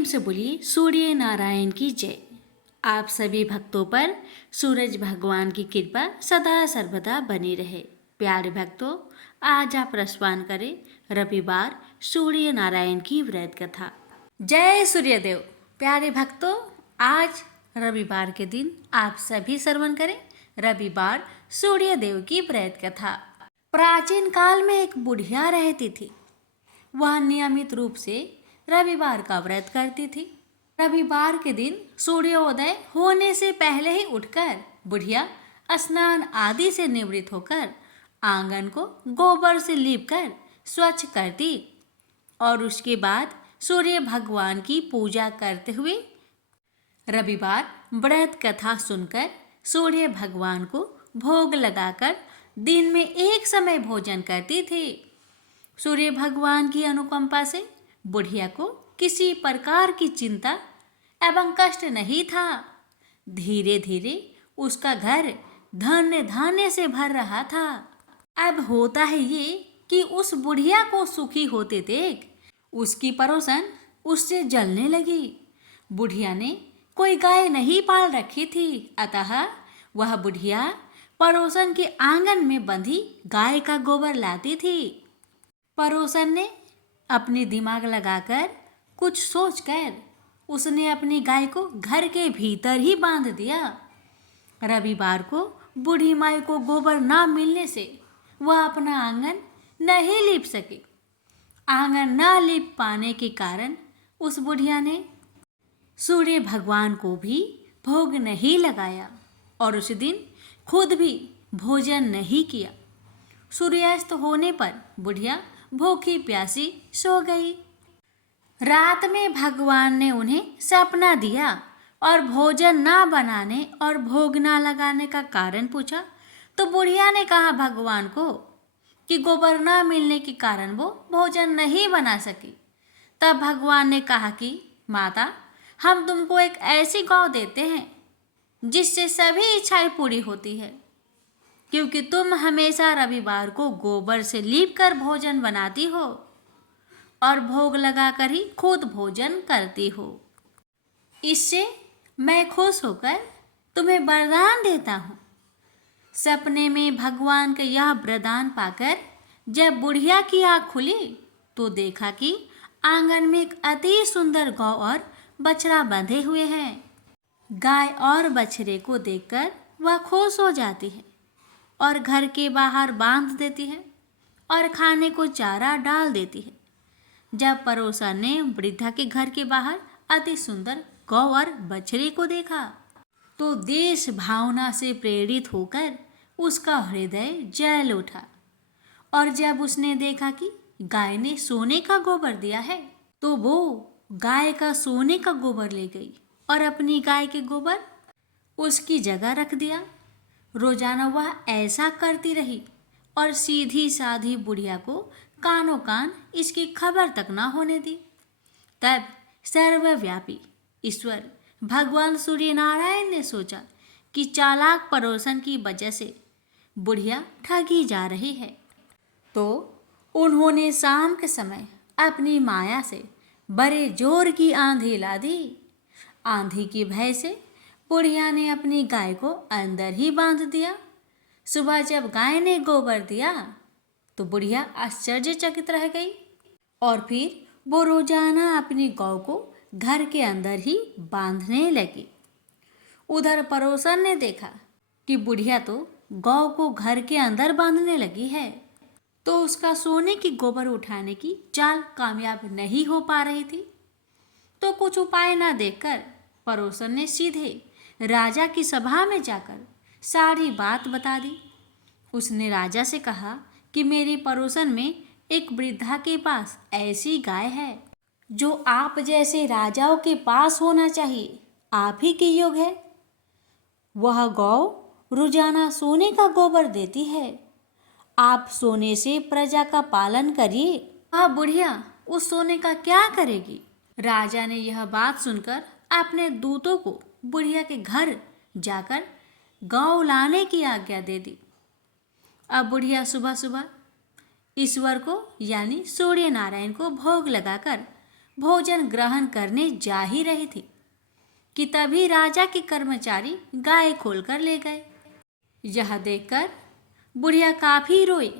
प्रेम से बोलिए सूर्य नारायण की जय। आप सभी भक्तों पर सूरज भगवान की कृपा सदा सर्वदा बनी रहे। प्यारे भक्तों, आज आप रसपान करें रविवार सूर्य नारायण की व्रत कथा। जय सूर्यदेव। प्यारे भक्तों, आज रविवार के दिन आप सभी श्रवण करें रविवार सूर्यदेव की व्रत कथा। प्राचीन काल में एक बुढ़िया रहती थी। वह नियमित रूप से रविवार का व्रत करती थी। रविवार के दिन सूर्योदय होने से पहले ही उठकर बुढ़िया स्नान आदि से निवृत्त होकर आंगन को गोबर से लीपकर स्वच्छ करती और उसके बाद सूर्य भगवान की पूजा करते हुए रविवार व्रत कथा सुनकर सूर्य भगवान को भोग लगाकर दिन में एक समय भोजन करती थी। सूर्य भगवान की अनुकंपा से बुढ़िया को किसी प्रकार की चिंता एवं कष्ट नहीं था। धीरे धीरे उसका घर धन्य धान्य से भर रहा था। अब होता है ये कि उस बुढ़िया को सुखी होते देख उसकी पड़ोसन उससे जलने लगी। बुढ़िया ने कोई गाय नहीं पाल रखी थी, अतः वह बुढ़िया पड़ोसन के आंगन में बंधी गाय का गोबर लाती थी। पड़ोसन ने अपनी दिमाग लगाकर कुछ सोचकर उसने अपनी गाय को घर के भीतर ही बांध दिया। रविवार को बूढ़ी माई को गोबर ना मिलने से वह अपना आंगन नहीं लीप सके। आंगन ना लीप पाने के कारण उस बुढ़िया ने सूर्य भगवान को भी भोग नहीं लगाया और उस दिन खुद भी भोजन नहीं किया। सूर्यास्त होने पर बुढ़िया भूखी प्यासी सो गई। रात में भगवान ने उन्हें सपना दिया और भोजन ना बनाने और भोग ना लगाने का कारण पूछा तो बुढ़िया ने कहा भगवान को कि गोबर ना मिलने के कारण वो भोजन नहीं बना सकी। तब भगवान ने कहा कि माता, हम तुमको एक ऐसी गौ देते हैं जिससे सभी इच्छाएं पूरी होती है, क्योंकि तुम हमेशा रविवार को गोबर से लीप कर भोजन बनाती हो और भोग लगाकर ही खुद भोजन करती हो। इससे मैं खुश होकर तुम्हें वरदान देता हूँ। सपने में भगवान का यह वरदान पाकर जब बुढ़िया की आँख खुली तो देखा कि आंगन में एक अति सुंदर गौ और बछड़ा बंधे हुए हैं। गाय और बछड़े को देखकर वह खुश हो जाती है और घर के बाहर बांध देती है और खाने को चारा डाल देती है। जब पड़ोसन ने वृद्धा के घर के बाहर अति सुंदर गौ और बछड़े को देखा तो देश भावना से प्रेरित होकर उसका हृदय जल उठा और जब उसने देखा कि गाय ने सोने का गोबर दिया है तो वो गाय का सोने का गोबर ले गई और अपनी गाय के गोबर उसकी जगह रख दिया। रोजाना वह ऐसा करती रही और सीधी साधी बुढ़िया को कानों कान इसकी खबर तक ना होने दी। तब सर्वव्यापी ईश्वर भगवान सूर्य नारायण ने सोचा कि चालाक पड़ोसन की वजह से बुढ़िया ठगी जा रही है, तो उन्होंने शाम के समय अपनी माया से बड़े जोर की आंधी ला दी। आंधी की भय से बुढ़िया ने अपनी गाय को अंदर ही बांध दिया। सुबह जब गाय ने गोबर दिया तो बुढ़िया आश्चर्यचकित रह गई और फिर वो रोजाना अपनी गौ को घर के अंदर ही बांधने लगी। उधर पड़ोसन ने देखा कि बुढ़िया तो गौ को घर के अंदर बांधने लगी है, तो उसका सोने की गोबर उठाने की चाल कामयाब नहीं हो पा रही थी। तो कुछ उपाय ना देखकर पड़ोसन ने सीधे राजा की सभा में जाकर सारी बात बता दी। उसने राजा से कहा कि मेरे पड़ोसन में एक वृद्धा के पास ऐसी गाय है जो आप जैसे राजाओं के पास होना चाहिए, आप ही के योग है। वह गौ रोजाना सोने का गोबर देती है। आप सोने से प्रजा का पालन करिए। वह बुढ़िया उस सोने का क्या करेगी? राजा ने यह बात सुनकर अपने दूतों को बुढ़िया के घर जाकर गौ लाने की आज्ञा दे दी। अब बुढ़िया सुबह सुबह ईश्वर को यानी सूर्य नारायण को भोग लगाकर भोजन ग्रहण करने जा ही रहे थे कि तभी राजा के कर्मचारी गाय खोलकर ले गए। यह देखकर बुढ़िया काफी रोई,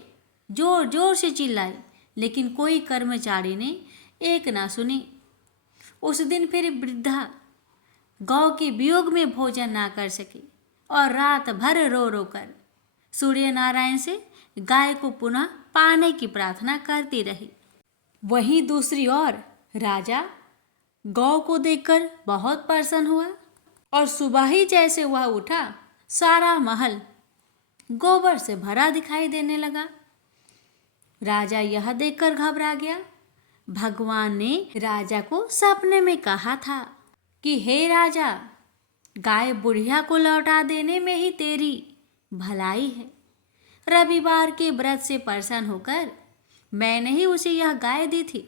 जोर जोर से चिल्लाई, लेकिन कोई कर्मचारी ने एक ना सुनी। उस दिन फिर वृद्धा गौ के वियोग में भोजन ना कर सकी और रात भर रो रो कर सूर्य नारायण से गाय को पुनः पाने की प्रार्थना करती रही। वहीं दूसरी ओर राजा गौ को देखकर बहुत प्रसन्न हुआ और सुबह ही जैसे वह उठा, सारा महल गोबर से भरा दिखाई देने लगा। राजा यह देखकर घबरा गया। भगवान ने राजा को सपने में कहा था कि हे राजा, गाय बुढ़िया को लौटा देने में ही तेरी भलाई है। रविवार के व्रत से प्रसन्न होकर मैंने ही उसे यह गाय दी थी।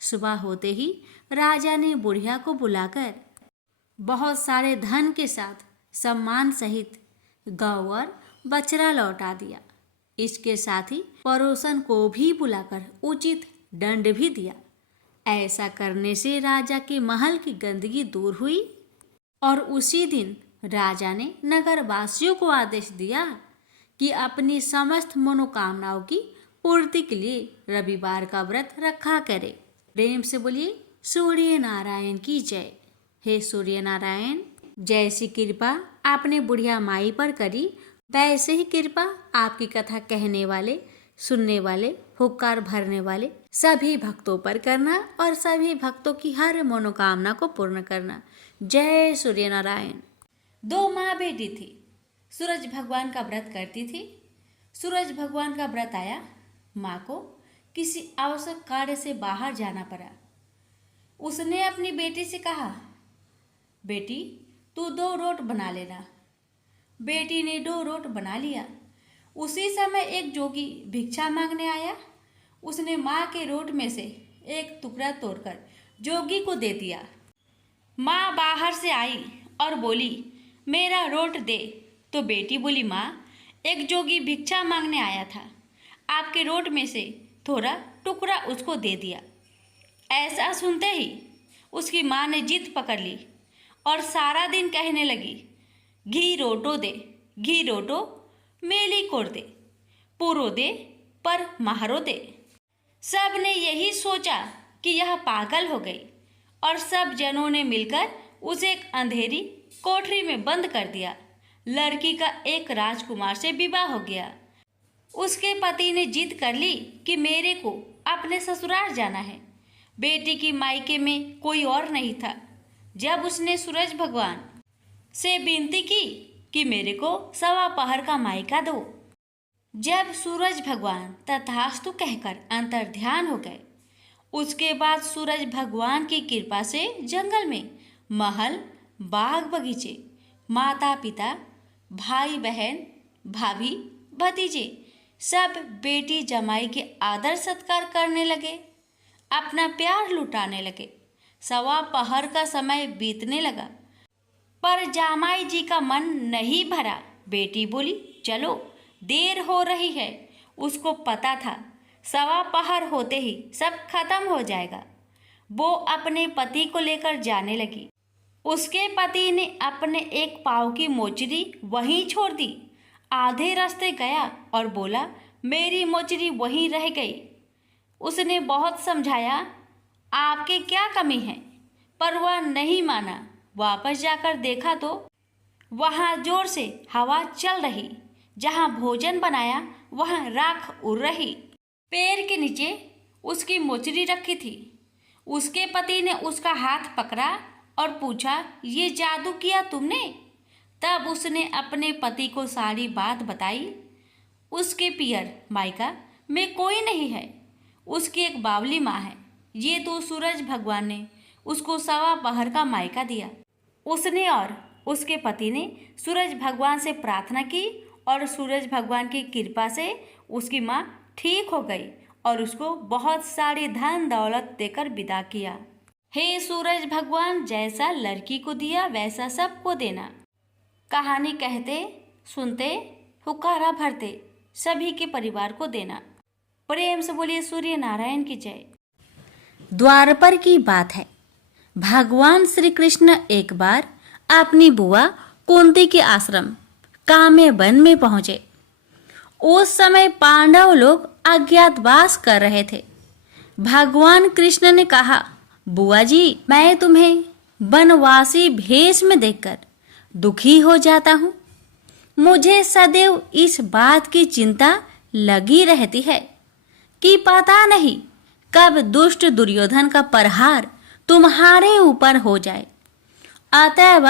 सुबह होते ही राजा ने बुढ़िया को बुलाकर बहुत सारे धन के साथ सम्मान सहित गौ और बछड़ा लौटा दिया। इसके साथ ही पड़ोसन को भी बुलाकर उचित दंड भी दिया। ऐसा करने से राजा के महल की गंदगी दूर हुई और उसी दिन राजा ने नगरवासियों को आदेश दिया कि अपनी समस्त मनोकामनाओं की पूर्ति के लिए रविवार का व्रत रखा करे। प्रेम से बोलिए सूर्य नारायण की जय। हे सूर्य नारायण, जैसी कृपा आपने बुढ़िया माई पर करी, वैसे ही कृपा आपकी कथा कहने वाले, सुनने वाले, हुक्कार भरने वाले सभी भक्तों पर करना और सभी भक्तों की हर मनोकामना को पूर्ण करना। जय सूर्य नारायण। 2 माँ बेटी थी। सूरज भगवान का व्रत करती थी। सूरज भगवान का व्रत आया, माँ को किसी आवश्यक कार्य से बाहर जाना पड़ा। उसने अपनी बेटी से कहा, बेटी तू 2 रोट बना लेना। बेटी ने 2 रोट बना लिया। उसी समय एक जोगी भिक्षा मांगने आया। उसने माँ के रोट में से एक टुकड़ा तोड़कर जोगी को दे दिया। माँ बाहर से आई और बोली, मेरा रोट दे। तो बेटी बोली, माँ, एक जोगी भिक्षा मांगने आया था, आपके रोट में से थोड़ा टुकड़ा उसको दे दिया। ऐसा सुनते ही उसकी माँ ने जिद पकड़ ली और सारा दिन कहने लगी, घी रोटो दे, घी रोटो, मेली कोर दे, पूरो दे पर महारो दे। सब ने यही सोचा कि यह पागल हो गई और सब जनों ने मिलकर उसे एक अंधेरी कोठरी में बंद कर दिया। लड़की का एक राजकुमार से विवाह हो गया। उसके पति ने जिद कर ली कि मेरे को अपने ससुराल जाना है। बेटी की मायके में कोई और नहीं था। जब उसने सूरज भगवान से विनती की कि मेरे को 1.25 पहर का मायका दो, जब सूरज भगवान तथास्तु कहकर अंतर्ध्यान हो गए, उसके बाद सूरज भगवान की कृपा से जंगल में महल, बाग बगीचे, माता पिता, भाई बहन, भाभी, भतीजे सब बेटी जमाई के आदर सत्कार करने लगे, अपना प्यार लुटाने लगे। 1.25 पहर का समय बीतने लगा, पर जामाई जी का मन नहीं भरा। बेटी बोली, चलो देर हो रही है। उसको पता था 1.25 पहर होते ही सब खत्म हो जाएगा। वो अपने पति को लेकर जाने लगी। उसके पति ने अपने एक पाँव की मोचरी वहीं छोड़ दी। आधे रास्ते गया और बोला, मेरी मोचरी वहीं रह गई। उसने बहुत समझाया, आपके क्या कमी है, पर वह नहीं माना। वापस जाकर देखा तो वहाँ जोर से हवा चल रही। जहाँ भोजन बनाया वहाँ राख उड़ रही। पेड़ के नीचे उसकी मोचरी रखी थी। उसके पति ने उसका हाथ पकड़ा और पूछा, ये जादू किया तुमने? तब उसने अपने पति को सारी बात बताई। उसके पियर मायका में कोई नहीं है, उसकी एक बावली माँ है। ये तो सूरज भगवान ने उसको 1.25 पहर का मायका दिया। उसने और उसके पति ने सूरज भगवान से प्रार्थना की और सूरज भगवान की कृपा से उसकी माँ ठीक हो गई और उसको बहुत सारी धन दौलत देकर विदा किया। हे सूरज भगवान, जैसा लड़की को दिया वैसा सबको देना। कहानी कहते सुनते हुक्कारा भरते सभी के परिवार को देना। प्रेम से बोलिए सूर्य नारायण की जय। द्वारपर की बात है। भगवान श्री कृष्ण एक बार अपनी बुआ कुंती के आश्रम काम्य वन में पहुंचे। उस समय पांडव लोग अज्ञातवास कर रहे थे। भगवान कृष्ण ने कहा, बुआ जी, मैं तुम्हें वनवासी भेष में देखकर दुखी हो जाता हूँ। मुझे सदैव इस बात की चिंता लगी रहती है कि पता नहीं कब दुष्ट दुर्योधन का प्रहार तुम्हारे ऊपर हो जाए। अतएव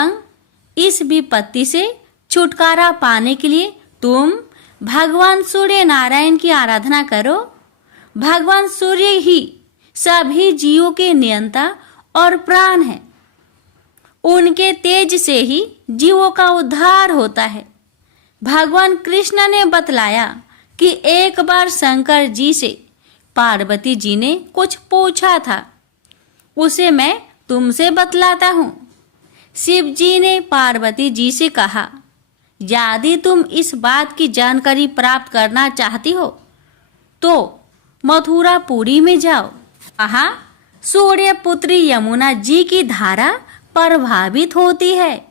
इस विपत्ति से छुटकारा पाने के लिए तुम भगवान सूर्य नारायण की आराधना करो। भगवान सूर्य ही सभी जीवों के नियंता और प्राण है। उनके तेज से ही जीवों का उद्धार होता है। भगवान कृष्ण ने बतलाया कि एक बार शंकर जी से पार्वती जी ने कुछ पूछा था, उसे मैं तुमसे बतलाता हूँ। शिव जी ने पार्वती जी से कहा, यदि तुम इस बात की जानकारी प्राप्त करना चाहती हो तो मथुरापुरी में जाओ। वहाँ सूर्य पुत्री यमुना जी की धारा प्रभावित होती है।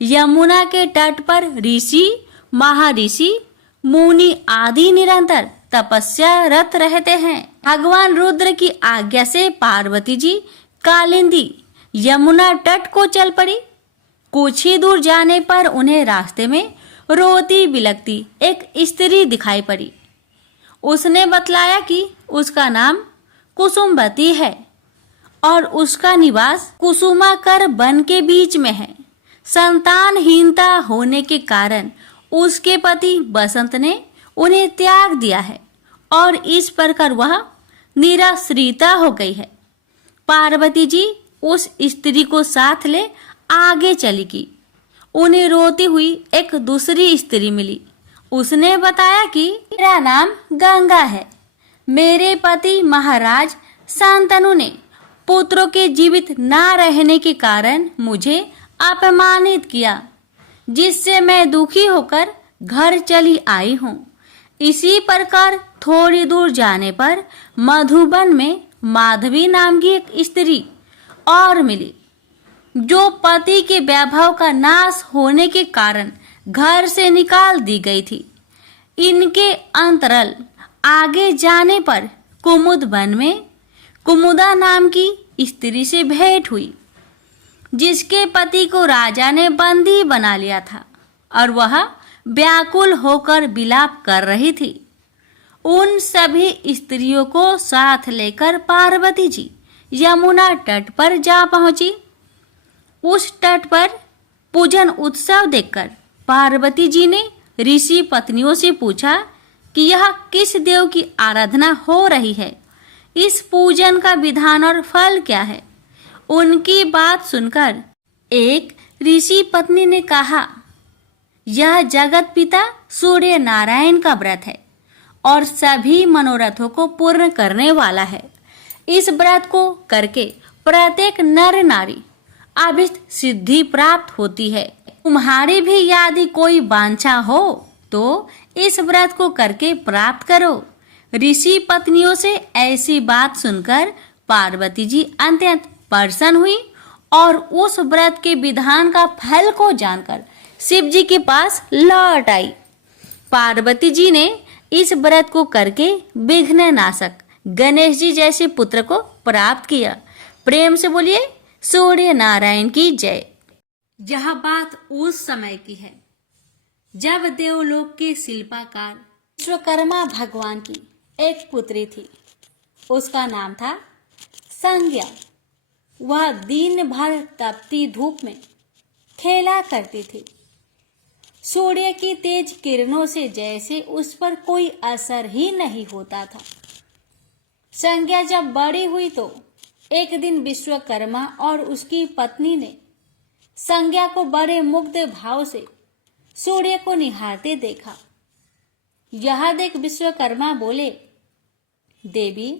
यमुना के तट पर ऋषि, महर्षि, मुनि आदि निरंतर तपस्यारत रहते हैं। भगवान रुद्र की आज्ञा से पार्वती जी कालिंदी यमुना तट को चल पड़ी। कुछ ही दूर जाने पर उन्हें रास्ते में रोती बिलखती एक स्त्री दिखाई पड़ी। उसने बतलाया कि उसका नाम कुसुमवती है और उसका निवास कुसुमाकर वन के बीच में है। संतानहीनता होने के कारण उसके पति बसंत ने उन्हें त्याग दिया है और इस प्रकार वह निराश्रिता हो गई है। पार्वती जी उस स्त्री को साथ ले आगे चली गई। उन्हें रोती हुई एक दूसरी स्त्री मिली। उसने बताया कि मेरा नाम गंगा है। मेरे पति महाराज शांतनु ने पुत्रों के जीवित न रहने के कारण मुझे अपमानित किया, जिससे मैं दुखी होकर घर चली आई हूँ। इसी प्रकार थोड़ी दूर जाने पर मधुबन में माधवी नाम की एक स्त्री और मिली, जो पति के वैभव का नाश होने के कारण घर से निकाल दी गई थी। इनके अंतरल आगे जाने पर कुमुद वन में कुमुदा नाम की स्त्री से भेंट हुई, जिसके पति को राजा ने बंदी बना लिया था और वह व्याकुल होकर विलाप कर रही थी। उन सभी स्त्रियों को साथ लेकर पार्वती जी यमुना तट पर जा पहुंची। उस तट पर पूजन उत्सव देखकर पार्वती जी ने ऋषि पत्नियों से पूछा कि यह किस देव की आराधना हो रही है, इस पूजन का विधान और फल क्या है। उनकी बात सुनकर एक ऋषि पत्नी ने कहा, यह जगत पिता सूर्य नारायण का व्रत है और सभी मनोरथों को पूर्ण करने वाला है। इस व्रत को करके प्रत्येक नर नारी अभिष्ट सिद्धि प्राप्त होती है। तुम्हारी भी यदि कोई वांछा हो तो इस व्रत को करके प्राप्त करो। ऋषि पत्नियों से ऐसी बात सुनकर पार्वती जी अत्यंत प्रसन्न हुई और उस व्रत के विधान का फल को जानकर शिव जी के पास लौट आई। पार्वती जी ने इस व्रत को करके विघ्न नाशक गणेश जी जैसे पुत्र को प्राप्त किया। प्रेम से बोलिए सूर्य नारायण की जय। यह बात उस समय की है जब देवलोक के शिल्पकार विश्वकर्मा भगवान की एक पुत्री थी। उसका नाम था संज्ञा। वह दिन भर तपती धूप में खेला करती थी। सूर्य की तेज किरणों से जैसे उस पर कोई असर ही नहीं होता था। संज्ञा जब बड़ी हुई तो एक दिन विश्वकर्मा और उसकी पत्नी ने संज्ञा को बड़े मुग्ध भाव से सूर्य को निहारते देखा। यह देख विश्वकर्मा बोले, देवी,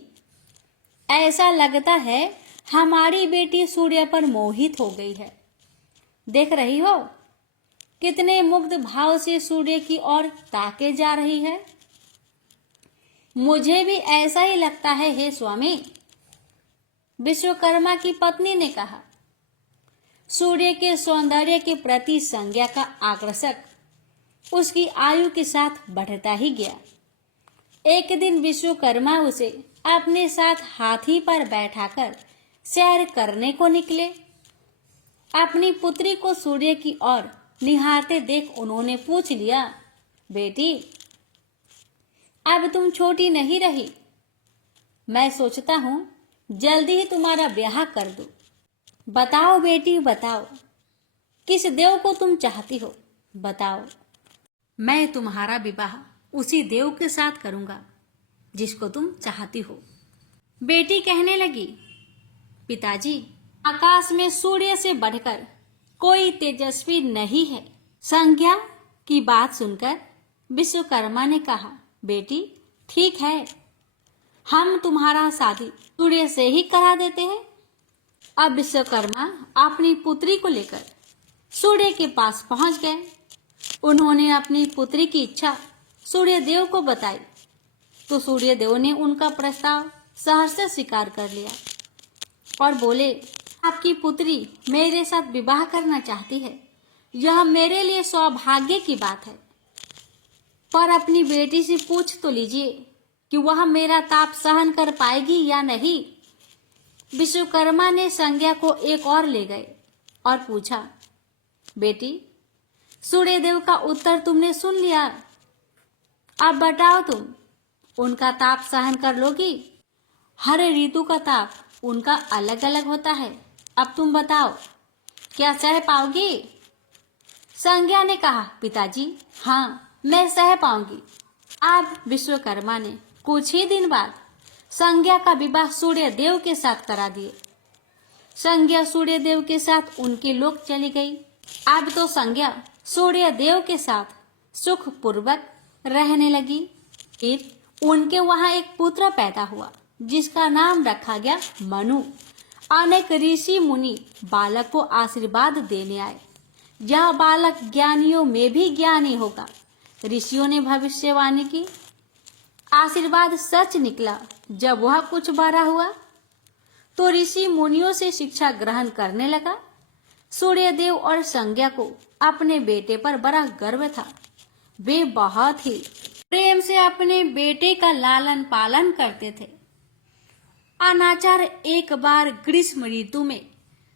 ऐसा लगता है हमारी बेटी सूर्य पर मोहित हो गई है। देख रही हो कितने मुग्ध भाव से सूर्य की ओर ताके जा रही है। मुझे भी ऐसा ही लगता है हे स्वामी। विश्वकर्मा की पत्नी ने कहा। सूर्य के सौंदर्य के प्रति संज्ञा का आकर्षक उसकी आयु के साथ बढ़ता ही गया। एक दिन विश्वकर्मा उसे अपने साथ हाथी पर बैठाकर सैर करने को निकले। अपनी पुत्री को सूर्य की ओर निहारते देख उन्होंने पूछ लिया, बेटी, अब तुम छोटी नहीं रही। मैं सोचता हूं जल्दी ही तुम्हारा ब्याह कर दूं। बताओ बेटी, बताओ, किस देव को तुम चाहती हो? बताओ। मैं तुम्हारा विवाह उसी देव के साथ करूंगा जिसको तुम चाहती हो। बेटी कहने लगी, पिताजी, आकाश में सूर्य से बढ़कर कोई तेजस्वी नहीं है। संज्ञा की बात सुनकर विश्वकर्मा ने कहा, बेटी, ठीक है, हम तुम्हारा शादी सूर्य से ही करा देते हैं। अब विश्वकर्मा अपनी पुत्री को लेकर सूर्य के पास पहुंच गए। उन्होंने अपनी पुत्री की इच्छा सूर्य देव को बताई तो सूर्य देव ने उनका प्रस्ताव सहर्ष स्वीकार कर लिया और बोले, आपकी पुत्री मेरे साथ विवाह करना चाहती है, यह मेरे लिए सौभाग्य की बात है। पर अपनी बेटी से पूछ तो लीजिए कि वह मेरा ताप सहन कर पाएगी या नहीं। विश्वकर्मा ने संज्ञा को एक और ले गए और पूछा, बेटी, सूर्यदेव का उत्तर तुमने सुन लिया, अब बताओ तुम उनका ताप सहन कर लोगी? हर ऋतु का ताप उनका अलग अलग होता है। अब तुम बताओ, क्या सह पाओगी? संज्ञा ने कहा, पिताजी, हाँ, मैं सह पाऊंगी। अब विश्वकर्मा ने कुछ ही दिन बाद संज्ञा का विवाह सूर्य देव के साथ करा दिए। संज्ञा सूर्य देव के साथ उनके लोक चली गई। अब तो संज्ञा सूर्य देव के साथ सुख पूर्वक रहने लगी। फिर उनके वहां एक पुत्र पैदा हुआ जिसका नाम रखा गया मनु। अनेक ऋषि मुनि बालक को आशीर्वाद देने आए। यह बालक ज्ञानियों में भी ज्ञानी होगा। ऋषियों ने भविष्यवाणी की, आशीर्वाद सच निकला। जब वह कुछ बड़ा हुआ तो ऋषि मुनियों से शिक्षा ग्रहण करने लगा। सूर्यदेव और संज्ञा को अपने बेटे पर बड़ा गर्व था। वे बहुत ही प्रेम से अपने बेटे का लालन पालन करते थे। अनाचार एक बार ग्रीष्म ऋतु में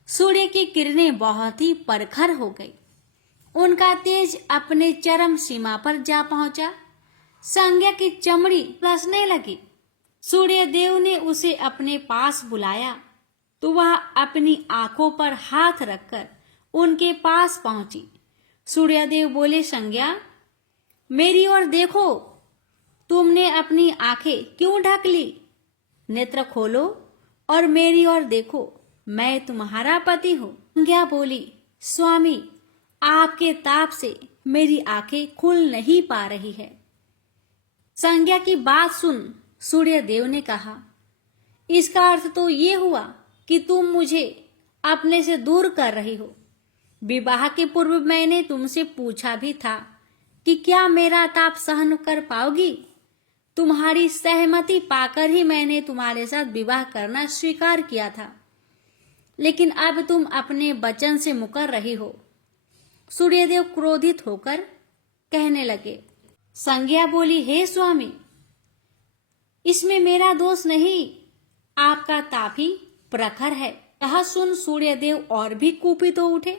सूर्य की किरणें बहुत ही प्रखर हो गई। उनका तेज अपने चरम सीमा पर जा पहुंचा। संज्ञा की चमड़ी रसने लगी। सूर्यदेव ने उसे अपने पास बुलाया तो वह अपनी आंखों पर हाथ रखकर उनके पास पहुंची। सूर्यदेव बोले, संज्ञा, मेरी ओर देखो, तुमने अपनी आंखें क्यों ढक ली? नेत्र खोलो और मेरी ओर देखो, मैं तुम्हारा पति हूँ। संज्ञा बोली, स्वामी, आपके ताप से मेरी आंखें खुल नहीं पा रही है। संज्ञा की बात सुन सूर्यदेव ने कहा, इसका अर्थ तो ये हुआ कि तुम मुझे अपने से दूर कर रही हो। विवाह के पूर्व मैंने तुमसे पूछा भी था कि क्या मेरा ताप सहन कर पाओगी। तुम्हारी सहमति पाकर ही मैंने तुम्हारे साथ विवाह करना स्वीकार किया था, लेकिन अब तुम अपने वचन से मुकर रही हो। सूर्यदेव क्रोधित होकर कहने लगे। संज्ञा बोली, हे स्वामी, इसमें मेरा दोष नहीं, आपका ताप ही प्रखर है। यह सुन सूर्यदेव और भी कुपित हो उठे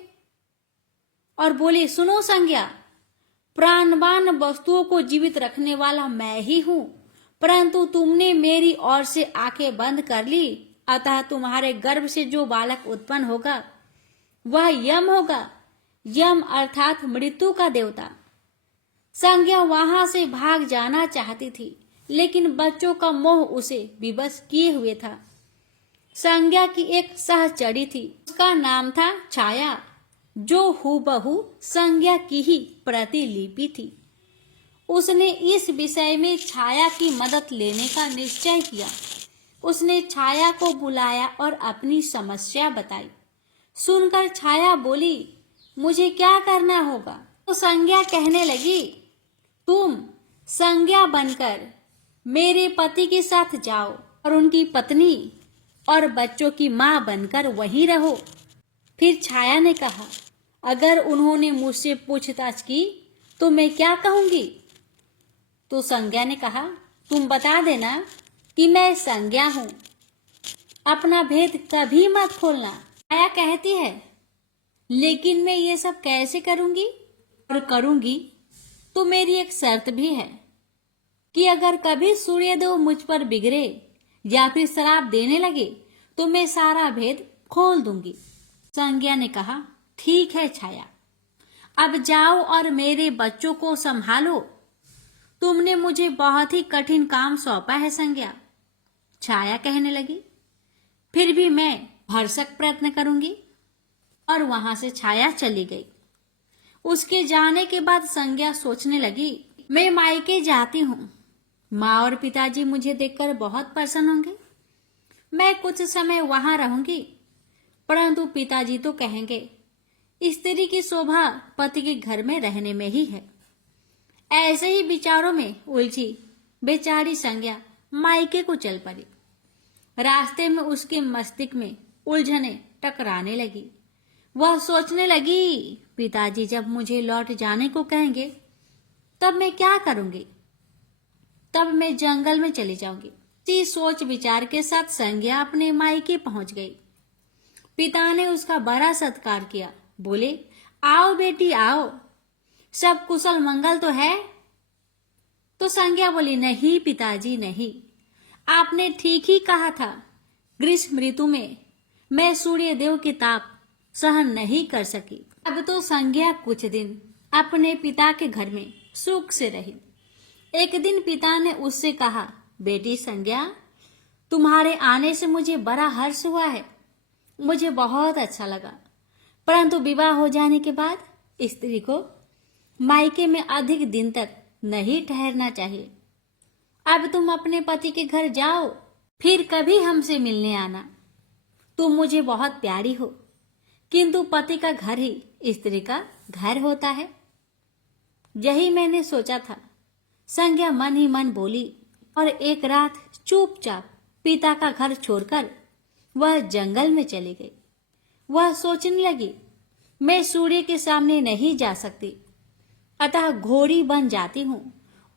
और बोले, सुनो संज्ञा, प्राणवान वस्तुओं को जीवित रखने वाला मैं ही हूं, परंतु तुमने मेरी ओर से आंखें बंद कर ली, अतः तुम्हारे गर्भ से जो बालक उत्पन्न होगा वह यम होगा। यम अर्थात मृत्यु का देवता। संज्ञा वहां से भाग जाना चाहती थी, लेकिन बच्चों का मोह उसे विवश किए हुए था। संज्ञा की एक सहचरी थी, उसका नाम था छाया, जो हूबहू संज्ञा की ही प्रतिलिपि थी। उसने इस विषय में छाया की मदद लेने का निश्चय किया। उसने छाया को बुलाया और अपनी समस्या बताई। सुनकर छाया बोली, मुझे क्या करना होगा? तो संज्ञा कहने लगी, तुम संज्ञा बनकर मेरे पति के साथ जाओ और उनकी पत्नी और बच्चों की माँ बनकर वहीं रहो। फिर छाया ने कहा, अगर उन्होंने मुझसे पूछताछ की तो मैं क्या कहूंगी? तो संज्ञा ने कहा, तुम बता देना कि मैं संज्ञा हूं, अपना भेद कभी मत खोलना। छाया कहती है, लेकिन मैं ये सब कैसे करूंगी? और करूंगी तो मेरी एक शर्त भी है कि अगर कभी सूर्यदेव मुझ पर बिगड़े या फिर श्राप देने लगे तो मैं सारा भेद खोल दूंगी। संज्ञा ने कहा, ठीक है छाया, अब जाओ और मेरे बच्चों को संभालो। तुमने मुझे बहुत ही कठिन काम सौंपा है संज्ञा। छाया कहने लगी, फिर भी मैं भरसक प्रयत्न करूंगी। और वहां से छाया चली गई। उसके जाने के बाद संज्ञा सोचने लगी, मैं मायके जाती हूँ, माँ और पिताजी मुझे देखकर बहुत प्रसन्न होंगे। मैं कुछ समय वहां रहूंगी, परंतु पिताजी तो कहेंगे, स्त्री की शोभा पति के घर में रहने में ही है। ऐसे ही विचारों में उलझी बेचारी संज्ञा मायके को चल पड़ी। रास्ते में उसके मस्तिष्क में उलझने टकराने लगी। वह सोचने लगी, पिताजी जब मुझे लौट जाने को कहेंगे तब मैं क्या करूंगी? तब मैं जंगल में चली जाऊंगी। इसी सोच विचार के साथ संज्ञा अपने मायके पहुंच गई। पिता ने उसका बड़ा सत्कार किया। बोले, आओ बेटी आओ, सब कुशल मंगल तो है? तो संज्ञा बोली, नहीं पिताजी नहीं, आपने ठीक ही कहा था। ग्रीष्म ऋतु में मैं सूर्य देव की ताप सहन नहीं कर सकी। अब तो संज्ञा कुछ दिन अपने पिता के घर में सुख से रही। एक दिन पिता ने उससे कहा, बेटी संज्ञा, तुम्हारे आने से मुझे बड़ा हर्ष हुआ है, मुझे बहुत अच्छा लगा। परंतु विवाह हो जाने के बाद स्त्री को मायके में अधिक दिन तक नहीं ठहरना चाहिए। अब तुम अपने पति के घर जाओ, फिर कभी हमसे मिलने आना। तुम मुझे बहुत प्यारी हो, किंतु पति का घर ही स्त्री का घर होता है। यही मैंने सोचा था, संज्ञा मन ही मन बोली। और एक रात चुपचाप पिता का घर छोड़कर वह जंगल में चली गई। वह सोचने लगी, मैं सूर्य के सामने नहीं जा सकती, अतः घोड़ी बन जाती हूँ।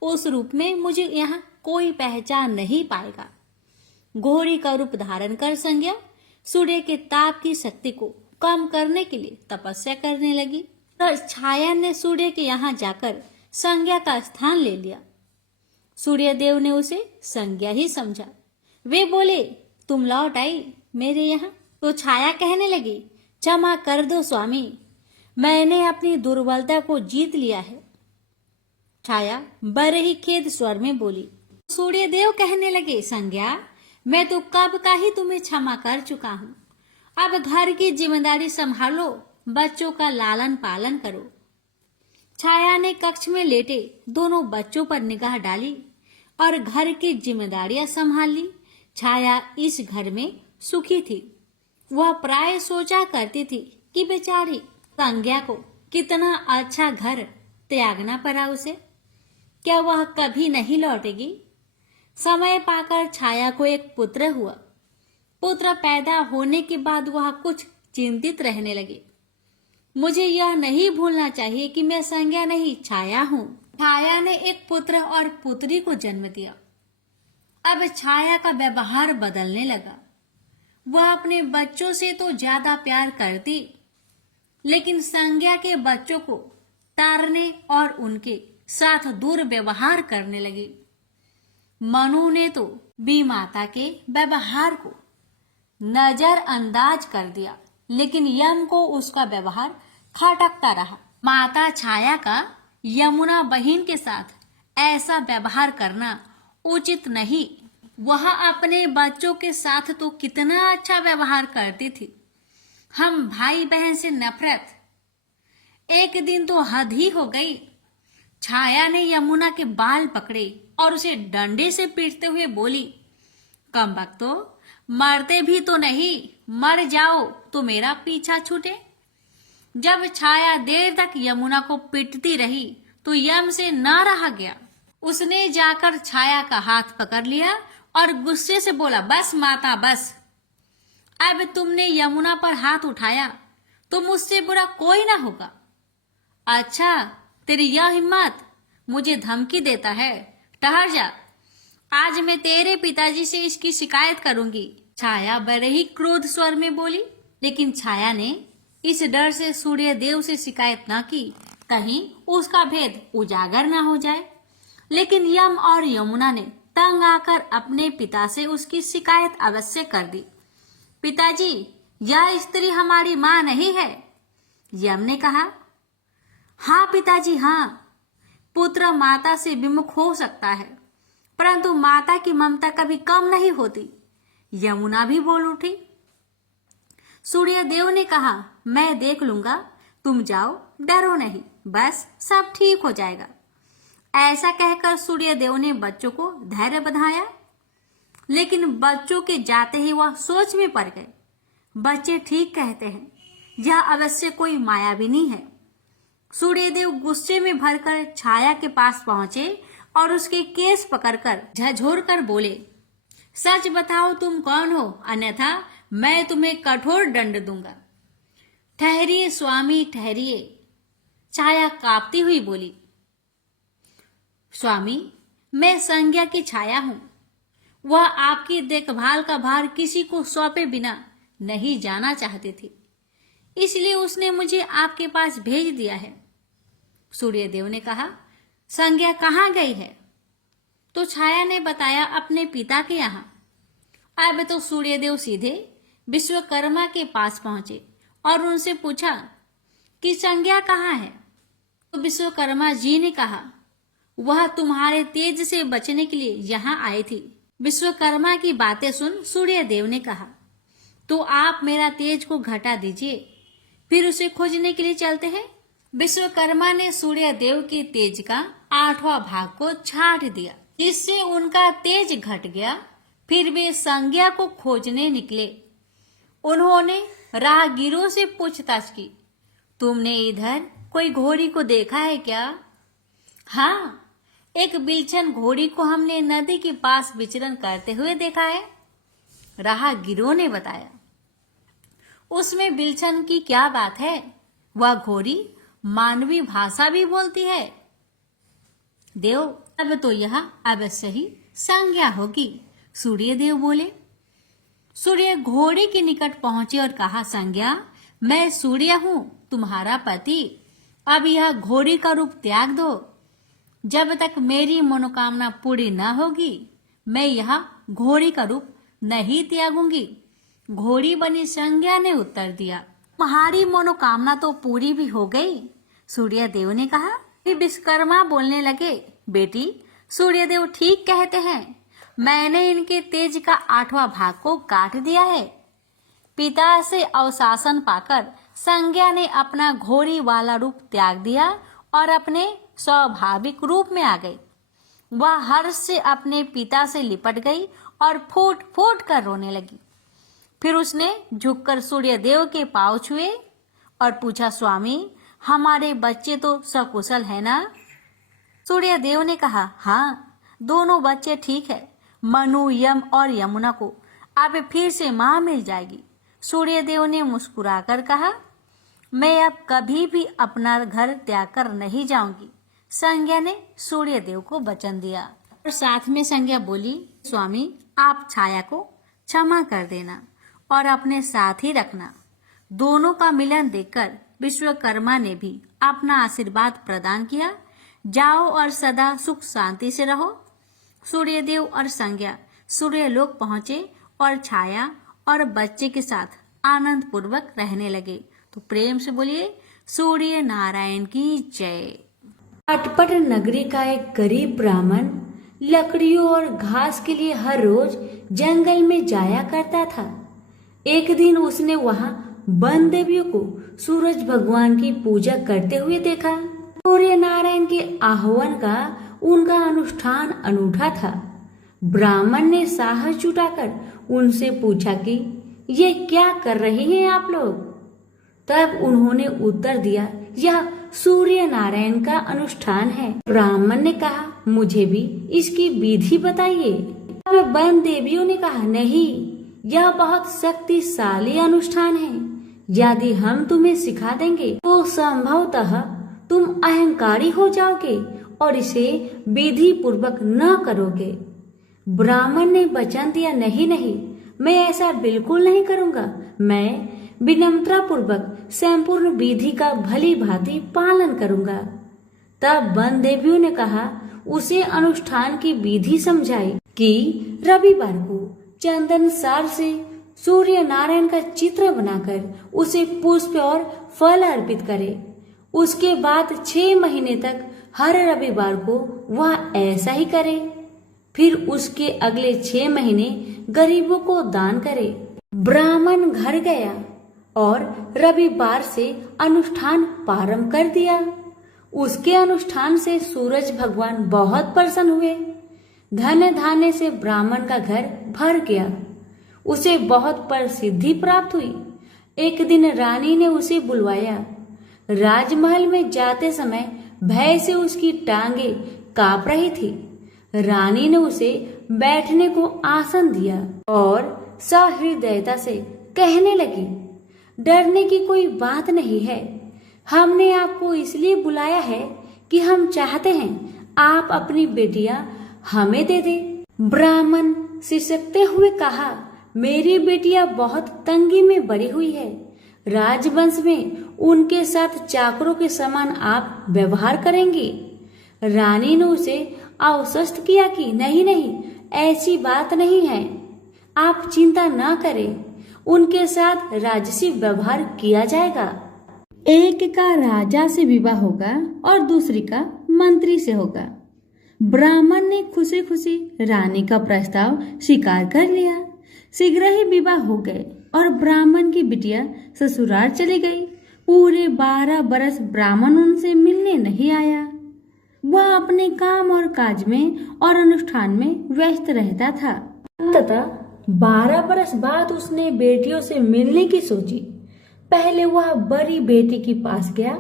उस रूप में मुझे यहाँ कोई पहचान नहीं पाएगा। घोड़ी का रूप धारण कर संज्ञा सूर्य के ताप की शक्ति को कम करने के लिए तपस्या करने लगी। तो छाया ने सूर्य के यहाँ जाकर संज्ञा का स्थान ले लिया। सूर्य देव ने उसे संज्ञा ही समझा। वे बोले, तुम लौट आई मेरे यहाँ? तो छाया कहने लगी, क्षमा कर दो स्वामी, मैंने अपनी दुर्बलता को जीत लिया है। छाया बड़े ही खेद स्वर में बोली। सूर्य देव कहने लगे, संज्ञा, मैं तो कब का ही तुम्हें क्षमा कर चुका हूँ। अब घर की जिम्मेदारी संभालो, बच्चों का लालन पालन करो। छाया ने कक्ष में लेटे दोनों बच्चों पर निगाह डाली और घर की जिम्मेदारियां संभाल ली। छाया इस घर में सुखी थी। वह प्राय सोचा करती थी कि बेचारी संज्ञा को कितना अच्छा घर त्यागना पड़ा उसे। क्या वह कभी नहीं लौटेगी? समय पाकर छाया को एक पुत्र हुआ। पुत्र पैदा होने के बाद वह कुछ चिंतित रहने लगी। मुझे यह नहीं भूलना चाहिए कि मैं संज्ञा नहीं, छाया हूँ। छाया ने एक पुत्र और पुत्री को जन्म दिया। अब छाया का व्यवहार बदलने लगा। वह अपने बच्चों से तो ज्यादा प्यार करती, लेकिन संज्ञा के बच्चों को तारने और उनके साथ दुर्व्यवहार करने लगी। मनु ने तो बी माता के व्यवहार को नजरअंदाज कर दिया, लेकिन यम को उसका व्यवहार खटकता रहा। माता छाया का यमुना बहन के साथ ऐसा व्यवहार करना उचित नहीं। वह अपने बच्चों के साथ तो कितना अच्छा व्यवहार करती थी। हम भाई बहन से नफरत, एक दिन तो हद ही हो गई। छाया ने यमुना के बाल पकड़े और उसे डंडे से पीटते हुए बोली, कमबख्तो, मरते भी तो नहीं, मर जाओ तो मेरा पीछा छूटे। जब छाया देर तक यमुना को पीटती रही तो यम से ना रहा गया। उसने जाकर छाया का हाथ पकड़ लिया और गुस्से से बोला, बस माता बस, अब तुमने यमुना पर हाथ उठाया तो मुझसे बुरा कोई ना होगा। अच्छा, तेरी यह हिम्मत, मुझे धमकी देता है। ठहर जा, आज मैं तेरे पिताजी से इसकी शिकायत करूंगी। छाया बड़े ही क्रोध स्वर में बोली। लेकिन छाया ने इस डर से सूर्यदेव से शिकायत न की, कहीं उसका भेद उजागर न हो जाए। लेकिन यम और यमुना ने तंग आकर अपने पिता से उसकी शिकायत अवश्य कर दी। पिताजी, यह स्त्री हमारी माँ नहीं है। यम ने कहा, हाँ पिताजी हाँ, पुत्र माता से विमुख हो सकता है, परंतु माता की ममता कभी कम नहीं होती। यमुना भी बोल उठी। सूर्यदेव ने कहा, मैं देख लूंगा, तुम जाओ, डरो नहीं, बस सब ठीक हो जाएगा। ऐसा कहकर सूर्यदेव ने बच्चों को धैर्य बंधाया। लेकिन बच्चों के जाते ही वह सोच में पड़ गए। बच्चे ठीक कहते हैं, यह अवश्य कोई मायाविनी है। सूर्यदेव गुस्से में भरकर छाया के पास पहुंचे और उसके केस पकड़कर झकझोर कर बोले, सच बताओ तुम कौन हो, अन्यथा मैं तुम्हें कठोर दंड दूंगा। ठहरिए स्वामी ठहरिए, छाया कांपती हुई बोली। स्वामी, मैं संज्ञा की छाया हूं। वह आपकी देखभाल का भार किसी को सौंपे बिना नहीं जाना चाहती थी, इसलिए उसने मुझे आपके पास भेज दिया है। सूर्यदेव ने कहा, संज्ञा कहाँ गई है? तो छाया ने बताया, अपने पिता के यहाँ। अब तो सूर्यदेव सीधे विश्वकर्मा के पास पहुंचे और उनसे पूछा कि संज्ञा कहाँ है? तो विश्वकर्मा जी ने कहा, वह तुम्हारे तेज से बचने के लिए यहाँ आई थी। विश्वकर्मा की बातें सुन सूर्यदेव ने कहा, तो आप मेरा तेज को घटा दीजिए, फिर उसे खोजने के लिए चलते हैं। विश्वकर्मा ने सूर्यदेव के तेज का 8वां भाग को छाट दिया, जिससे उनका तेज घट गया। फिर वे संज्ञा को खोजने निकले। उन्होंने राहगीरों से पूछताछ की, तुमने इधर कोई घोड़ी को देखा है क्या? हाँ, एक बिलछन घोड़ी को हमने नदी के पास विचरण करते हुए देखा है, राहगीरों ने बताया। उसमें बिलछन की क्या बात है? वह घोड़ी मानवी भाषा भी बोलती है। देव, अब तो यह अवश्य ही संज्ञा होगी, सूर्यदेव बोले। सूर्य घोड़ी के निकट पहुंचे और कहा, संज्ञा, मैं सूर्य हूं, तुम्हारा पति। अब यह घोड़ी का रूप त्याग दो। जब तक मेरी मनोकामना पूरी न होगी, मैं यह घोड़ी का रूप नहीं त्यागूंगी। घोड़ी बनी संज्ञा ने उत्तर दिया, तुम्हारी मनोकामना तो पूरी भी हो गई। सूर्यदेव ने कहा। फिर विश्वकर्मा बोलने लगे, बेटी, सूर्यदेव ठीक कहते हैं, मैंने इनके तेज का 8वां भाग को काट दिया है। पिता से अवशासन पाकर संज्ञा ने अपना घोड़ी वाला रूप त्याग दिया और अपने स्वाभाविक रूप में आ गई। वह हर्ष से अपने पिता से लिपट गई और फूट फूट कर रोने लगी। फिर उसने झुककर सूर्यदेव के पांव छुए और पूछा, स्वामी, हमारे बच्चे तो सकुशल है ना? सूर्यदेव ने कहा, हाँ, दोनों बच्चे ठीक है। मनु, यम और यमुना को अब फिर से माँ मिल जाएगी। सूर्यदेव ने मुस्कुराकर कहा, मैं अब कभी भी अपना घर त्याग कर नहीं जाऊंगी। संज्ञा ने सूर्यदेव को वचन दिया और साथ में संज्ञा बोली, स्वामी, आप छाया को क्षमा कर देना और अपने साथ ही रखना। दोनों का मिलन देखकर विश्वकर्मा ने भी अपना आशीर्वाद प्रदान किया। जाओ और सदा सुख शांति से रहो। सूर्यदेव और संज्ञा सूर्यलोक पहुंचे और छाया और बच्चे के साथ आनंद पूर्वक रहने लगे। तो प्रेम से बोलिए, सूर्य नारायण की जय। अटपट नगरी का एक गरीब ब्राह्मण लकड़ियों और घास के लिए हर रोज जंगल में जाया करता था। एक दिन उसने वहां वन देवियों को सूरज भगवान की पूजा करते हुए देखा। सूर्य नारायण के आह्वान का उनका अनुष्ठान अनूठा था। ब्राह्मण ने साहस जुटाकर उनसे पूछा कि ये क्या कर रहे हैं आप लोग? तब उन्होंने उत्तर दिया, यह सूर्य नारायण का अनुष्ठान है। ब्राह्मण ने कहा, मुझे भी इसकी विधि बताइए। तब वन देवियों ने कहा, नहीं, यह बहुत शक्तिशाली अनुष्ठान है। यदि हम तुम्हें सिखा देंगे तो संभवतः तुम अहंकारी हो जाओगे और इसे विधि पूर्वक न करोगे। ब्राह्मण ने वचन दिया, नहीं नहीं, मैं ऐसा बिल्कुल नहीं करूंगा। मैं विनम्रता पूर्वक संपूर्ण विधि का भली भांति पालन करूंगा। तब वन देवियों ने कहा, उसे अनुष्ठान की विधि समझाई कि रविवार को चंदन सार से सूर्य नारायण का चित्र बनाकर उसे पुष्प और फल अर्पित करे। उसके बाद 6 महीने तक हर रविवार को वह ऐसा ही करे। फिर उसके अगले 6 महीने गरीबों को दान करे। ब्राह्मण घर गया और रविवार से अनुष्ठान प्रारंभ कर दिया। उसके अनुष्ठान से सूरज भगवान बहुत प्रसन्न हुए। धन धान्य से ब्राह्मण का घर भर गया। उसे बहुत प्रसिद्धि प्राप्त हुई। एक दिन रानी ने उसे बुलवाया। राजमहल में जाते समय भय से उसकी टांगे कांप रही थी। रानी ने उसे बैठने को आसन दिया और सहृदयता से कहने लगी, डरने की कोई बात नहीं है। हमने आपको इसलिए बुलाया है कि हम चाहते हैं आप अपनी बेटियां हमें दे दे। ब्राह्मण सिसकते हुए कहा, मेरी बेटियां बहुत तंगी में बड़ी हुई है। राजवंश में उनके साथ चाकरों के समान आप व्यवहार करेंगी। रानी ने उसे आश्वस्त किया कि नहीं नहीं, ऐसी बात नहीं है, आप चिंता न करें, उनके साथ राजसी व्यवहार किया जाएगा। एक का राजा से विवाह होगा और दूसरी का मंत्री से होगा। ब्राह्मण ने खुशी खुशी रानी का प्रस्ताव स्वीकार कर लिया। शीघ्र ही विवाह हो गए और ब्राह्मण की बिटिया ससुराल चली गई। पूरे 12 बरस ब्राह्मण उनसे मिलने नहीं आया। वह अपने काम और काज में और अनुष्ठान में व्यस्त रहता था। तथा 12 बरस बाद उसने बेटियों से मिलने की सोची। पहले वह बड़ी बेटी के पास गया।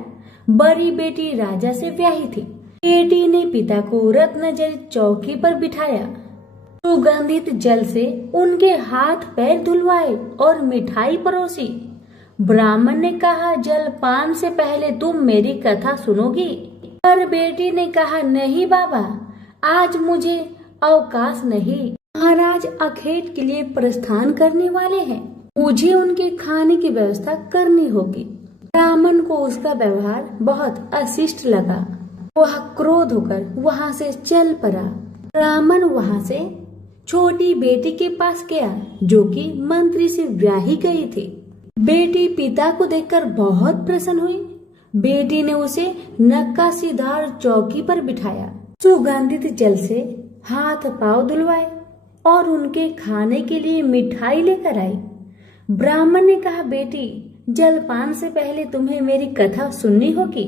बड़ी बेटी राजा से ब्याही थी। बेटी ने पिता को रत्नजड़ित चौकी पर बिठाया। सुगंधित जल से उनके हाथ पैर धुलवाए और मिठाई परोसी। ब्राह्मण ने कहा, जलपान से पहले तुम मेरी कथा सुनोगी? पर बेटी ने कहा, नहीं बाबा, आज मुझे अवकाश नहीं। महाराज अखेट के लिए प्रस्थान करने वाले हैं। मुझे उनके खाने की व्यवस्था करनी होगी। ब्राह्मण को उसका व्यवहार बहुत अशिष्ट लगा। वह क्रोध होकर वहां से चल पड़ा। ब्राह्मण वहां से छोटी बेटी के पास गया जो कि मंत्री से ब्याही गई थी। बेटी पिता को देखकर बहुत प्रसन्न हुई। बेटी ने उसे नक्काशीदार चौकी पर बिठाया। सुगंधित जल से हाथ पांव धुलवाए और उनके खाने के लिए मिठाई लेकर आई। ब्राह्मण ने कहा, बेटी, जलपान से पहले तुम्हें मेरी कथा सुननी होगी।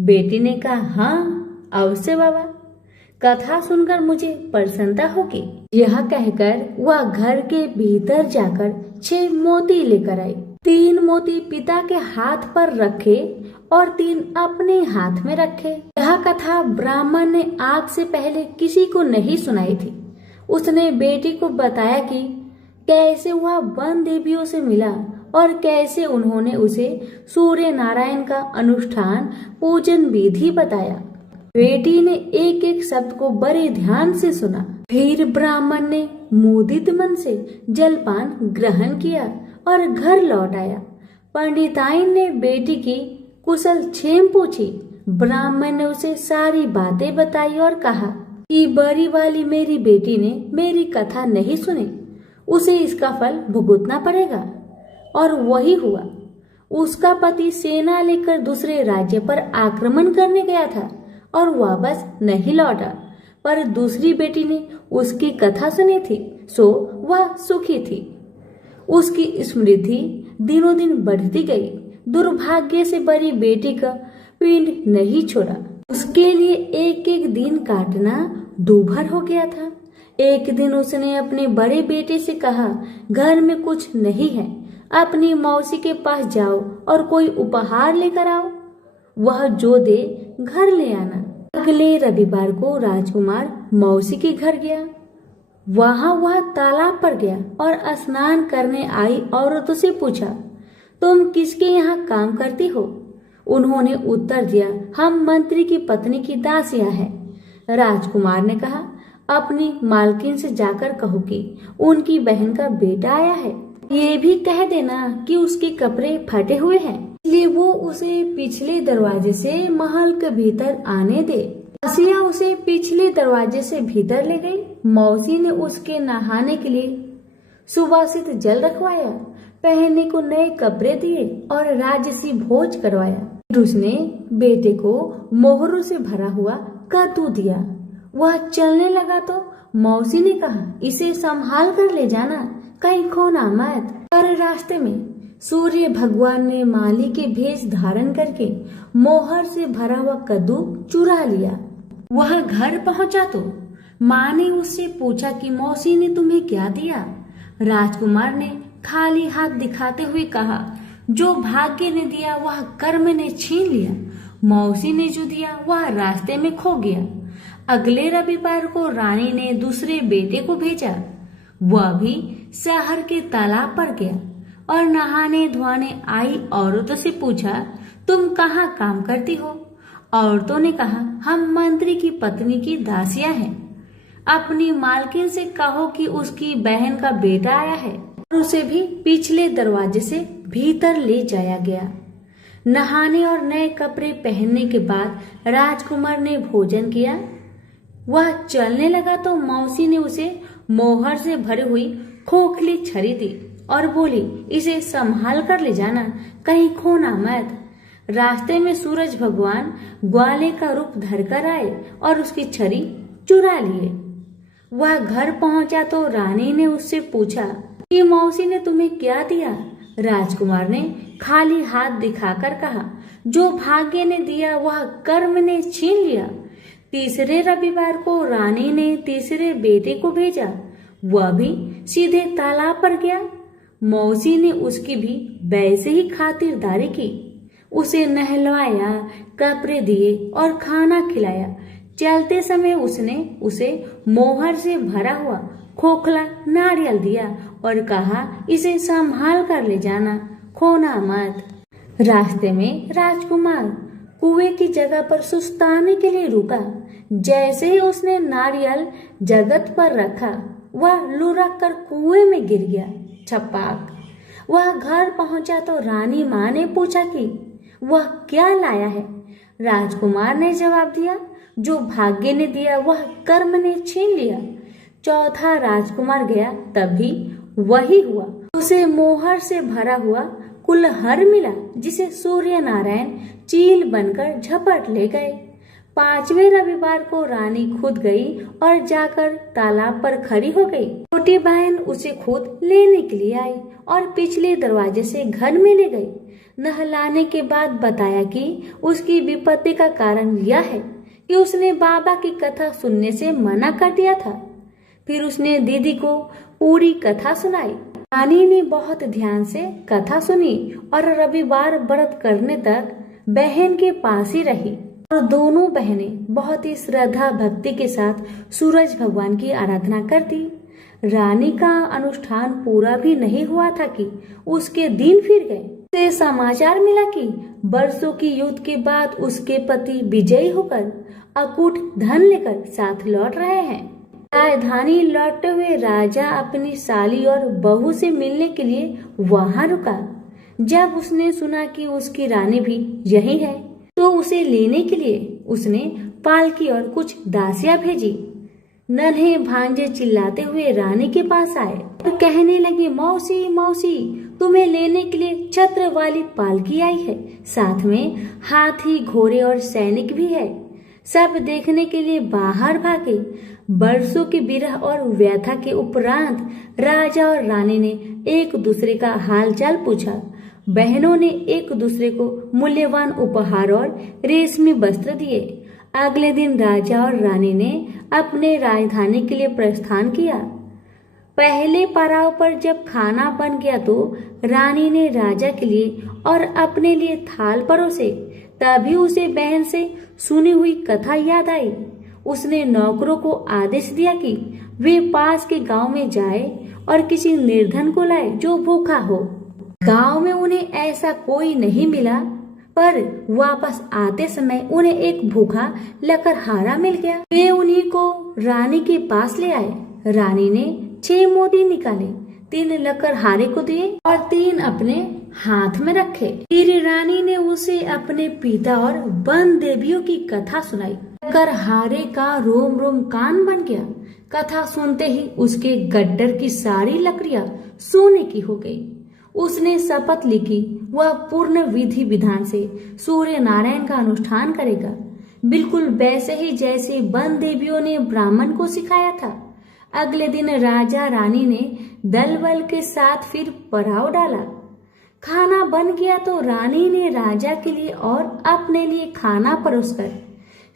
बेटी ने कहा, हाँ अवश्य बाबा, कथा सुनकर मुझे प्रसन्नता होगी। यह कहकर वह घर के भीतर जाकर 6 मोती लेकर आई। 3 मोती पिता के हाथ पर रखे और 3 अपने हाथ में रखे। यह कथा ब्राह्मण ने आज से पहले किसी को नहीं सुनाई थी। उसने बेटी को बताया कि कैसे वह वन देवियों से मिला और कैसे उन्होंने उसे सूर्य नारायण का अनुष्ठान पूजन विधि बताया। बेटी ने एक एक शब्द को बड़े ध्यान से सुना। फिर ब्राह्मण ने मुदित मन से जलपान ग्रहण किया और घर लौट आया। पंडिताइन ने बेटी की कुशल क्षेम पूछी। ब्राह्मण ने उसे सारी बातें बताई और कहा कि बड़ी वाली मेरी बेटी ने मेरी कथा नहीं सुनी, उसे इसका फल भुगतना पड़ेगा। और वही हुआ। उसका पति सेना लेकर दूसरे राज्य पर आक्रमण करने गया था और वापस नहीं लौटा, पर दूसरी बेटी ने उसकी कथा सुनी थी, सो वह सुखी थी। उसकी समृद्धि दिनों दिन बढ़ती गई। दुर्भाग्य से बड़ी बेटी का पिंड नहीं छोड़ा। उसके लिए एक एक दिन काटना दूभर हो गया था। एक दिन उसने अपने बड़े बेटे से कहा, घर में कुछ नहीं है, अपनी मौसी के पास जाओ और कोई उपहार लेकर आओ। वह जो दे घर ले आना। अगले रविवार को राजकुमार मौसी के घर गया। वहां वह तालाब पर गया और स्नान करने आई औरतों से पूछा, तुम किसके यहाँ काम करती हो? उन्होंने उत्तर दिया, हम मंत्री की पत्नी की दासियां हैं। राजकुमार ने कहा, अपनी मालकिन से जाकर कहो कि उनकी बहन का बेटा आया है। ये भी कह देना कि उसके कपड़े फटे हुए हैं, इसलिए वो उसे पिछले दरवाजे से महल के भीतर आने दे। दासिया उसे पिछले दरवाजे से भीतर ले गई। मौसी ने उसके नहाने के लिए सुवासित जल रखवाया, पहनने को नए कपड़े दिए और राजसी भोज करवाया। फिर उसने बेटे को मोहरों से भरा हुआ कद्दू दिया। वह चलने लगा तो मौसी ने कहा, इसे संभाल कर ले जाना, कहीं खोना मत। पर रास्ते में सूर्य भगवान ने माली के भेष धारण करके मोहर से भरा हुआ कद्दू चुरा लिया। वह घर पहुंचा तो माँ ने उससे पूछा कि मौसी ने तुम्हें क्या दिया? राजकुमार ने खाली हाथ दिखाते हुए कहा, जो भाग्य ने दिया वह कर्म ने छीन लिया। मौसी ने जो दिया वह रास्ते में खो गया। अगले रविवार को रानी ने दूसरे बेटे को भेजा। वह भी शहर के तालाब पर गया और नहाने धोने आई औरतों से पूछा, तुम कहाँ काम करती हो? औरतों ने कहा, हम मंत्री की पत्नी की दासियां हैं। अपनी मालकिन से कहो कि उसकी बहन का बेटा आया है। और उसे भी पिछले दरवाजे से भीतर ले जाया गया। नहाने और नए कपड़े पहनने के बाद राजकुमार ने भोजन किया। वह चलने लगा तो मौसी ने उसे मोहर से भरी हुई खोखली छड़ी दी और बोली, इसे संभाल कर ले जाना, कहीं खोना मत। रास्ते में सूरज भगवान ग्वाले का रूप धरकर आए और उसकी छड़ी चुरा लिए। वह घर पहुंचा तो रानी ने उससे पूछा कि मौसी ने तुम्हें क्या दिया? राजकुमार ने खाली हाथ दिखाकर कहा, जो भाग्य ने दिया वह कर्म ने छीन लिया। तीसरे रविवार को रानी ने तीसरे बेटे को भेजा। वह भी सीधे तालाब पर गया। मौसी ने उसकी भी वैसे ही खातिरदारी की। उसे नहलवाया, कपड़े दिए और खाना खिलाया। चलते समय उसने उसे मोहर से भरा हुआ खोखला नारियल दिया और कहा, इसे संभाल कर ले जाना, खोना मत। रास्ते में राजकुमार कुएं की जगह पर सुस्ताने के लिए रुका। जैसे ही उसने नारियल जगत पर रखा, वह लुढ़क कर कुएं में गिर गया। छपाक। वह घर पहुंचा तो रानी माँ ने पूछा कि वह क्या लाया है? राजकुमार ने जवाब दिया, जो भाग्य ने दिया वह कर्म ने छीन लिया। चौथा राजकुमार गया, तभी वही हुआ। उसे मोहर से भरा हुआ कुल्हड़ मिला, जिसे सूर्य नारायण चील बनकर झपट ले गए। पांचवें रविवार को रानी खुद गई और जाकर तालाब पर खड़ी हो गई। छोटी बहन उसे खुद लेने के लिए आई और पिछले दरवाजे से घर में ले गई। नहलाने के बाद बताया कि उसकी विपत्ति का कारण यह है कि उसने बाबा की कथा सुनने से मना कर दिया था। फिर उसने दीदी को पूरी कथा सुनाई। रानी ने बहुत ध्यान से कथा सुनी और रविवार व्रत करने तक बहन के पास ही रही। और दोनों बहनें बहुत ही श्रद्धा भक्ति के साथ सूरज भगवान की आराधना करती। रानी का अनुष्ठान पूरा भी नहीं हुआ था कि उसके दिन फिर गए। उसे समाचार मिला कि वर्षों की युद्ध के बाद उसके पति विजयी होकर अकूट धन लेकर साथ लौट रहे हैं। राजधानी लौटते हुए राजा अपनी साली और बहू से मिलने के लिए वहां रुका। जब उसने सुना कि उसकी रानी भी यही है, तो उसे लेने के लिए उसने पालकी और कुछ दासियां भेजी। नन्हे भांजे चिल्लाते हुए रानी के पास आए और कहने लगे, मौसी मौसी, तुम्हें लेने के लिए छत्र वाली पालकी आई है, साथ में हाथी, घोड़े और सैनिक भी है। सब देखने के लिए बाहर भागे। बरसों की विरह और व्यथा के उपरांत राजा और रानी ने एक दूसरे का हालचाल पूछा। बहनों ने एक दूसरे को मूल्यवान उपहार और रेशमी वस्त्र दिए। अगले दिन राजा और रानी ने अपने राजधानी के लिए प्रस्थान किया। पहले पड़ाव पर जब खाना बन गया तो रानी ने राजा के लिए और अपने लिए थाल परोसे। तभी उसे बहन से सुनी हुई कथा याद आई। उसने नौकरों को आदेश दिया कि वे पास के गांव में जाए और किसी निर्धन को लाए जो भूखा हो। गांव में उन्हें ऐसा कोई नहीं मिला, पर वापस आते समय उन्हें एक भूखा लकड़हारा मिल गया। वे उन्हीं को रानी के पास ले आए। रानी ने 6 मोती निकाले, 3 लकड़हारे को दिए और 3 अपने हाथ में रखे। फिर रानी ने उसे अपने पिता और वन देवियों की कथा सुनाई। लकड़हारे का रोम रोम कान बन गया। कथा सुनते ही उसके गड्ढर की सारी लकड़ियां सोने की हो गई। उसने शपथ ली कि वह पूर्ण विधि विधान से सूर्य नारायण का अनुष्ठान करेगा, बिल्कुल वैसे ही जैसे वन देवियों ने ब्राह्मण को सिखाया था। अगले दिन राजा रानी ने दल बल के साथ फिर पड़ाव डाला। खाना बन गया तो रानी ने राजा के लिए और अपने लिए खाना परोसकर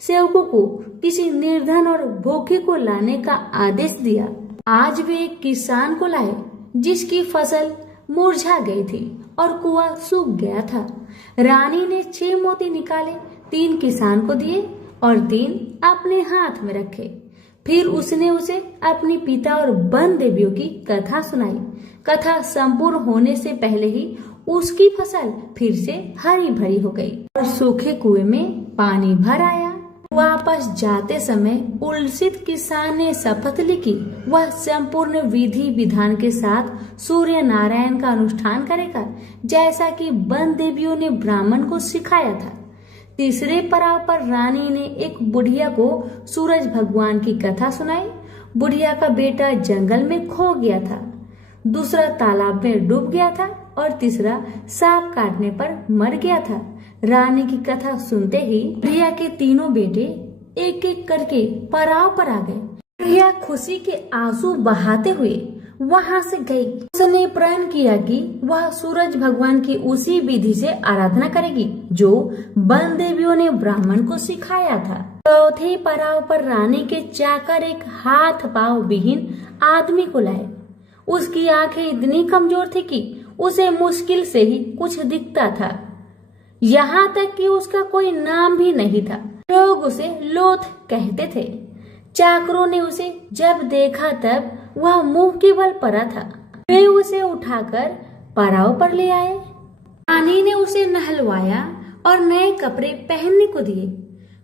सेवकों को किसी निर्धन और भूखे को लाने का आदेश दिया। आज वे एक किसान को लाए जिसकी फसल मुरझा गई थी और कुआं सूख गया था। रानी ने 6 मोती निकाले, 3 किसान को दिए और 3 अपने हाथ में रखे। फिर उसने उसे अपने पिता और वन देवियों की कथा सुनाई। कथा संपूर्ण होने से पहले ही उसकी फसल फिर से हरी भरी हो गई और सूखे कुएं में पानी भर आया। वापस जाते समय उल्सित किसान ने शपथ ली कि वह संपूर्ण विधि विधान के साथ सूर्य नारायण का अनुष्ठान करेगा, जैसा कि वन देवियों ने ब्राह्मण को सिखाया था। तीसरे पड़ाव पर रानी ने एक बुढ़िया को सूरज भगवान की कथा सुनाई। बुढ़िया का बेटा जंगल में खो गया था, दूसरा तालाब में डूब गया था और तीसरा सांप काटने पर मर गया था। रानी की कथा सुनते ही बुढ़िया के तीनों बेटे एक एक करके पड़ाव पर आ गए। बुढ़िया खुशी के आंसू बहाते हुए वहां से गई। उसने प्रण किया कि वह सूरज भगवान की उसी विधि से आराधना करेगी जो वन देवियों ने ब्राह्मण को सिखाया था। चौथे पड़ाव पर रानी के चाकर एक हाथ पांव विहीन आदमी को लाए। उसकी आंखें इतनी कमजोर थी कि उसे मुश्किल से ही कुछ दिखता था। यहाँ तक कि उसका कोई नाम भी नहीं था। लोग उसे लोथ कहते थे। चाकरों ने उसे जब देखा तब वह मुंह के बल पड़ा था। वे उसे उठाकर पड़ाव पर ले आए। रानी ने उसे नहलवाया और नए कपड़े पहनने को दिए।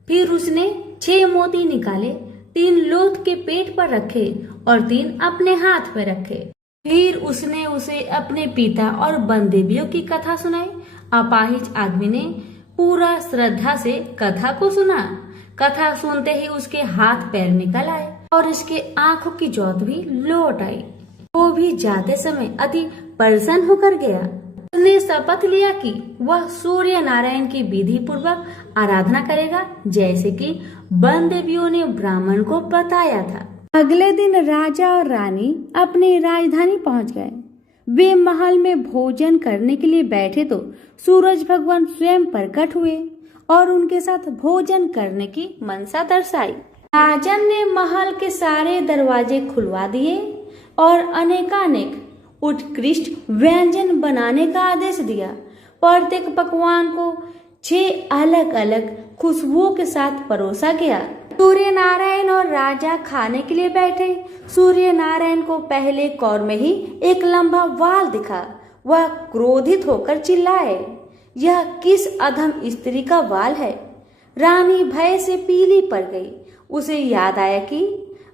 फिर उसने 6 मोती निकाले, 3 लोथ के पेट पर रखे और 3 अपने हाथ में रखे। फिर उसने उसे अपने पिता और वन देवियों की कथा सुनाई। अपाहिज आदमी ने पूरा श्रद्धा से कथा को सुना। कथा सुनते ही उसके हाथ पैर निकल आए और इसके आंखों की ज्योत भी लौट आई। वो भी जाते समय अति प्रसन्न होकर गया। उसने शपथ लिया कि वह सूर्य नारायण की विधि पूर्वक आराधना करेगा, जैसे कि वन देवियों ने ब्राह्मण को बताया था। अगले दिन राजा और रानी अपनी राजधानी पहुंच गए। वे महल में भोजन करने के लिए बैठे तो सूरज भगवान स्वयं प्रकट हुए और उनके साथ भोजन करने की मनसा दर्शाई। राजन ने महल के सारे दरवाजे खुलवा दिए और अनेकानेक उत्कृष्ट व्यंजन बनाने का आदेश दिया। प्रत्येक पकवान को 6 अलग अलग खुशबुओं के साथ परोसा गया। सूर्य नारायण और राजा खाने के लिए बैठे। सूर्य नारायण को पहले कौर में ही एक लंबा वाल दिखा। वह क्रोधित होकर चिल्लाए, यह किस अधम स्त्री का वाल है। रानी भय से पीली पड़ गई। उसे याद आया कि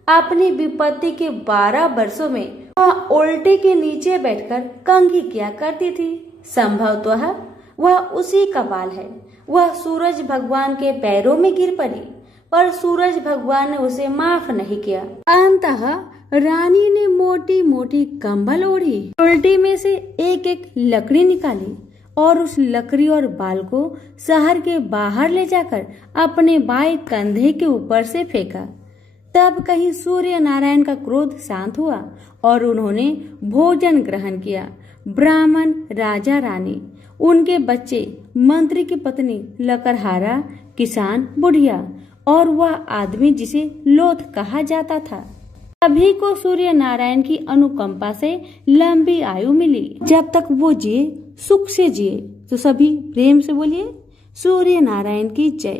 अपनी विपत्ति के 12 वर्षों में वह उल्टे के नीचे बैठकर कंघी किया करती थी। संभवतः वह उसी का वाल है। वह सूरज भगवान के पैरों में गिर पड़ी, पर सूरज भगवान ने उसे माफ नहीं किया। अंततः रानी ने मोटी मोटी कंबल ओढ़ी, उल्टी में से एक एक लकड़ी निकाली और उस लकड़ी और बाल को शहर के बाहर ले जाकर अपने बाएं कंधे के ऊपर से फेंका। तब कहीं सूर्य नारायण का क्रोध शांत हुआ और उन्होंने भोजन ग्रहण किया। ब्राह्मण, राजा, रानी, उनके बच्चे, मंत्री की पत्नी, लकड़हारा, किसान, बुढ़िया और वह आदमी जिसे लोथ कहा जाता था, सभी को सूर्य नारायण की अनुकंपा से लंबी आयु मिली। जब तक वो जिए सुख से जिए। तो सभी प्रेम से बोलिए सूर्य नारायण की जय।